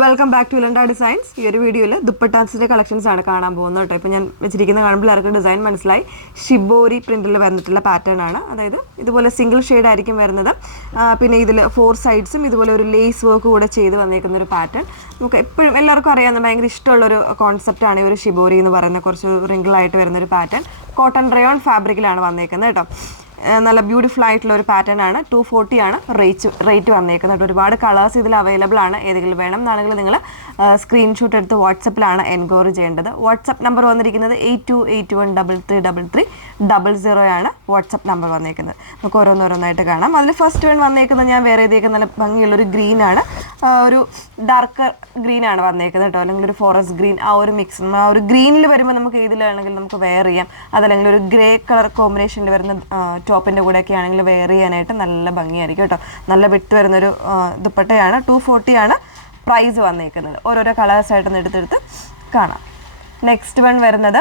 Welcome back to ലണ്ട designs. ഈ ഒരു വീഡിയോയിൽ ദുപ്പട്ടാസിൻ്റെ കളക്ഷൻസ് ആണ് കാണാൻ പോകുന്നത് കേട്ടോ. ഇപ്പോൾ ഞാൻ വെച്ചിരിക്കുന്ന കാണുമ്പോൾ എല്ലാവർക്കും ഡിസൈൻ മനസ്സിലായി. ഷിബോരി പ്രിൻറ്റിൽ വന്നിട്ടുള്ള പാറ്റേൺ ആണ്. അതായത് ഇതുപോലെ സിംഗിൾ ഷെയ്ഡ് ആയിരിക്കും വരുന്നത്. പിന്നെ ഇതിൽ 4 സൈഡ്സും ഇതുപോലെ ഒരു ലേസ് വർക്ക് കൂടെ ചെയ്ത് വന്നേക്കുന്ന ഒരു പാറ്റേൺ. നമുക്ക് എപ്പോഴും എല്ലാവർക്കും അറിയാവുന്ന ഭയങ്കര ഇഷ്ടമുള്ളൊരു കോൺസെപ്റ്റാണ് ഈ ഒരു ഷിബോരി എന്ന് പറയുന്ന കുറച്ച് റിങ്കിളായിട്ട് വരുന്നൊരു പാറ്റേൺ. കോട്ടൺ റയോൺ ഫാബ്രിക്കിലാണ് വന്നേക്കുന്നത് കേട്ടോ. നല്ല ബ്യൂട്ടിഫുൾ ആയിട്ടുള്ള ഒരു പാറ്റേൺ ആണ്. 240 ആണ് റേറ്റ് വന്നേക്കുന്നത്. ഒരുപാട് കളേഴ്സ് ഇതിൽ അവൈലബിൾ ആണ്. ഏതെങ്കിലും വേണം എന്നാണെങ്കിൽ നിങ്ങൾ സ്ക്രീൻഷോട്ട് എടുത്ത് വാട്സപ്പിലാണ് എൻക്വയറി ചെയ്യേണ്ടത്. വാട്സപ്പ് നമ്പർ വന്നിരിക്കുന്നത് 8281333300 ആണ് വാട്സപ്പ് നമ്പർ വന്നേക്കുന്നത്. നമുക്ക് ഓരോന്നോരോന്നായിട്ട് കാണാം. അതിൽ ഫസ്റ്റ് വൺ വന്നേക്കുന്നത് ഞാൻ വേറെ ഏതൊക്കെ നല്ല ഭംഗിയുള്ളൊരു ഗ്രീനാണ്. ഒരു ഡാർക്ക് ഗ്രീൻ ആണ് വന്നേക്കുന്നത് കേട്ടോ. അല്ലെങ്കിൽ ഒരു ഫോറസ്റ്റ് ഗ്രീൻ, ആ ഒരു മിക്സ്. ആ ഒരു ഗ്രീനിൽ വരുമ്പോൾ നമുക്ക് ഏതിലാണെങ്കിൽ നമുക്ക് വെയർ ചെയ്യാം. അതല്ലെങ്കിൽ ഒരു ഗ്രേ കളർ കോമ്പിനേഷനിൽ വരുന്ന ടോപ്പിൻ്റെ കൂടെയൊക്കെ ആണെങ്കിൽ വെയർ ചെയ്യാനായിട്ട് നല്ല ഭംഗിയായിരിക്കും കേട്ടോ. നല്ല വിട്ട് വരുന്നൊരു ദുപ്പട്ടയാണ്. 240 ആണ് പ്രൈസ് വന്നേക്കുന്നത്. ഓരോരോ കളേഴ്സായിട്ടൊന്ന് എടുത്തെടുത്ത് കാണാം. നെക്സ്റ്റ് വൺ വരുന്നത്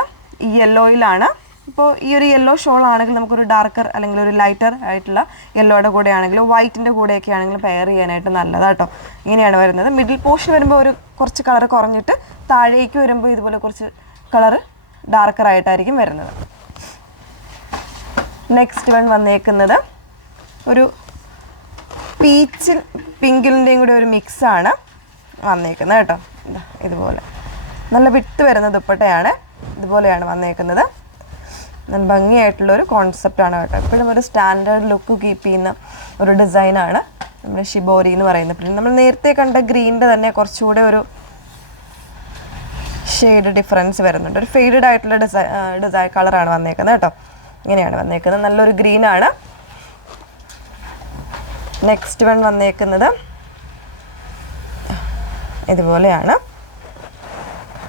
യെല്ലോയിലാണ്. ഇപ്പോൾ ഈ ഒരു യെല്ലോ ഷോൾ ആണെങ്കിൽ നമുക്കൊരു ഡാർക്കർ അല്ലെങ്കിൽ ഒരു ലൈറ്റർ ആയിട്ടുള്ള യെല്ലോയുടെ കൂടെ ആണെങ്കിലും വൈറ്റിൻ്റെ കൂടെയൊക്കെ ആണെങ്കിലും പെയർ ചെയ്യാനായിട്ട് നല്ലതാട്ടോ. ഇങ്ങനെയാണ് വരുന്നത്. മിഡിൽ പോർഷൻ വരുമ്പോൾ ഒരു കുറച്ച് കളർ കുറഞ്ഞിട്ട് താഴേക്ക് വരുമ്പോൾ ഇതുപോലെ കുറച്ച് കളർ ഡാർക്കറായിട്ടായിരിക്കും വരുന്നത്. നെക്സ്റ്റ് വൺ വന്നേക്കുന്നത് ഒരു പീച്ചിൽ പിങ്കിൻ്റെയും കൂടി ഒരു മിക്സാണ് വന്നേക്കുന്നത് കേട്ടോ. ഇതുപോലെ നല്ല വിട്ട് വരുന്ന ദുപ്പട്ടയാണ്. ഇതുപോലെയാണ് വന്നേക്കുന്നത്. നല്ല ഭംഗിയായിട്ടുള്ളൊരു കോൺസെപ്റ്റാണ് കേട്ടോ. എപ്പോഴും ഒരു സ്റ്റാൻഡേർഡ് ലുക്ക് കീപ്പ് ചെയ്യുന്ന ഒരു ഡിസൈനാണ് നമ്മുടെ ഷിബോരി എന്ന് പറയുന്നത്. പിന്നെ നമ്മൾ നേരത്തെ കണ്ട ഗ്രീനിൻ്റെ തന്നെ കുറച്ചുകൂടെ ഒരു ഷെയ്ഡ് ഡിഫറൻസ് വരുന്നുണ്ട്. ഒരു ഫെയ്ഡഡ് ആയിട്ടുള്ള ഡിസൈൻ കളറാണ് വന്നേക്കുന്നത് കേട്ടോ. ഇങ്ങനെയാണ് വന്നേക്കുന്നത്. നല്ലൊരു ഗ്രീനാണ്. നെക്സ്റ്റ് വൺ വന്നേക്കുന്നത് ഇതുപോലെയാണ്.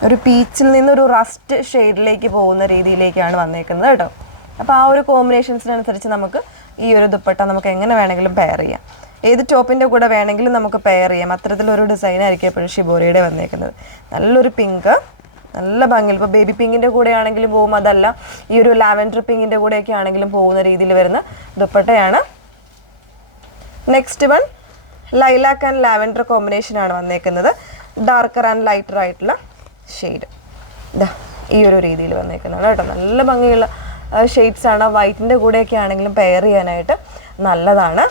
ഒരു പീച്ചിൽ നിന്നൊരു റസ്റ്റ് ഷെയ്ഡിലേക്ക് പോകുന്ന രീതിയിലേക്കാണ് വന്നേക്കുന്നത് കേട്ടോ. അപ്പോൾ ആ ഒരു കോമ്പിനേഷൻസിനനുസരിച്ച് നമുക്ക് ഈ ഒരു ദുപ്പട്ട നമുക്ക് എങ്ങനെ വേണമെങ്കിലും പെയർ ചെയ്യാം. ഏത് ടോപ്പിൻ്റെ കൂടെ വേണമെങ്കിലും നമുക്ക് പെയർ ചെയ്യാം. അത്തരത്തിലൊരു ഡിസൈനായിരിക്കും എപ്പോഴും ഷിബോരിയുടെ വന്നേക്കുന്നത്. നല്ലൊരു പിങ്ക്, നല്ല ഭംഗിയിൽ. ഇപ്പോൾ ബേബി പിങ്കിൻ്റെ കൂടെ ആണെങ്കിലും പോകും. അതല്ല ഈ ഒരു ലാവൻഡർ പിങ്കിൻ്റെ കൂടെയൊക്കെ ആണെങ്കിലും പോകുന്ന രീതിയിൽ വരുന്ന ദുപ്പട്ടയാണ്. Next one lilac and lavender കോമ്പിനേഷനാണ് വന്നേക്കുന്നത്. ഡാർക്കർ ആൻഡ് ലൈറ്റർ ആയിട്ടുള്ള ഷെയ്ഡ് ഈ ഒരു രീതിയിൽ വന്നേക്കുന്നതാണ് കേട്ടോ. നല്ല ഭംഗിയുള്ള ഷെയ്ഡ്സാണ്. വൈറ്റിൻ്റെ കൂടെയൊക്കെ ആണെങ്കിലും പെയർ ചെയ്യാനായിട്ട് നല്ലതാണ്.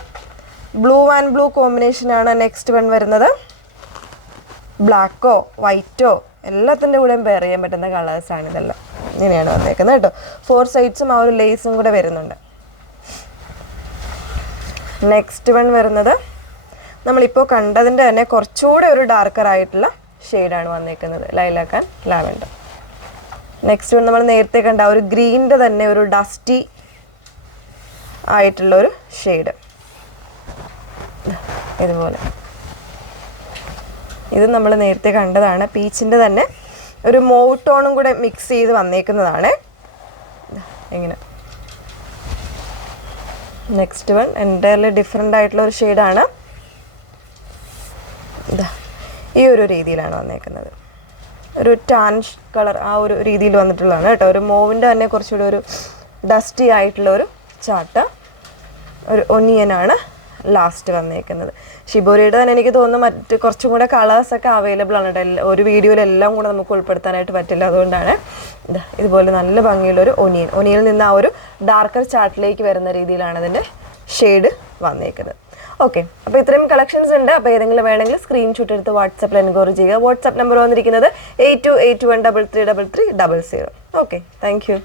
ബ്ലൂ ആൻഡ് ബ്ലൂ കോമ്പിനേഷനാണ് നെക്സ്റ്റ് വൺ വരുന്നത്. ബ്ലാക്കോ വൈറ്റോ എല്ലാത്തിൻ്റെ കൂടെയും പെയർ ചെയ്യാൻ പറ്റുന്ന കളേഴ്സാണ് ഇതെല്ലാം. ഇങ്ങനെയാണ് വന്നേക്കുന്നത് കേട്ടോ. 4 സൈഡ്സും ആ ഒരു ലേസും കൂടെ വരുന്നുണ്ട്. നെക്സ്റ്റ് വൺ വരുന്നത് നമ്മളിപ്പോൾ കണ്ടതിൻ്റെ തന്നെ കുറച്ചുകൂടെ ഒരു ഡാർക്കർ ആയിട്ടുള്ള ഷെയ്ഡാണ് വന്നേക്കുന്നത്. Lilac and lavender. Next one നമ്മൾ നേരത്തെ കണ്ട ഒരു ഗ്രീനിൻ്റെ തന്നെ ഒരു ഡസ്റ്റി ആയിട്ടുള്ളൊരു ഷെയ്ഡ് ഇതുപോലെ. ഇത് നമ്മൾ നേരത്തെ കണ്ടതാണ്. പീച്ചിൻ്റെ തന്നെ ഒരു മോവ് ടോണും കൂടെ മിക്സ് ചെയ്ത് വന്നേക്കുന്നതാണ്. ഇങ്ങനെ. നെക്സ്റ്റ് വൺ എൻ്റയർലി ഡിഫറെൻ്റ് ആയിട്ടുള്ള ഒരു ഷെയ്ഡാണ്. ഈ ഒരു രീതിയിലാണ് വന്നേക്കുന്നത്. ഒരു ടാൻ കളർ ആ ഒരു രീതിയിൽ വന്നിട്ടുള്ളതാണ് കേട്ടോ. ഒരു മോവിൻ്റെ തന്നെ കുറച്ചുകൂടി ഒരു ഡസ്റ്റി ആയിട്ടുള്ള ഒരു ചാർട്ട്. ഒരു ഒനിയനാണ് ലാസ്റ്റ് വന്നേക്കുന്നത്. ഷിബോരിയുടെ തന്നെ എനിക്ക് തോന്നുന്നു മറ്റ് കുറച്ചും കൂടെ കളേഴ്സൊക്കെ അവൈലബിൾ ആണ് കേട്ടോ. ഒരു വീഡിയോയിലെല്ലാം കൂടെ നമുക്ക് ഉൾപ്പെടുത്താനായിട്ട് പറ്റില്ല. അതുകൊണ്ടാണ് ഇതുപോലെ നല്ല ഭംഗിയുള്ളൊരു ഒനിയനിൽ നിന്ന് ആ ഒരു ഡാർക്കർ ചാർട്ടിലേക്ക് വരുന്ന രീതിയിലാണ് അതിൻ്റെ ഷെയ്ഡ് വന്നേക്കുന്നത്. ഓക്കെ, അപ്പോൾ ഇത്രയും കളക്ഷൻസ് ഉണ്ട്. അപ്പോൾ ഏതെങ്കിലും വേണമെങ്കിൽ സ്ക്രീൻഷോട്ട് എടുത്ത് വാട്സപ്പിൽ എൻക്വയറി ചെയ്യുക. വാട്സപ്പ് നമ്പർ വന്നിരിക്കുന്നത് 8281333300. Okay, thank you.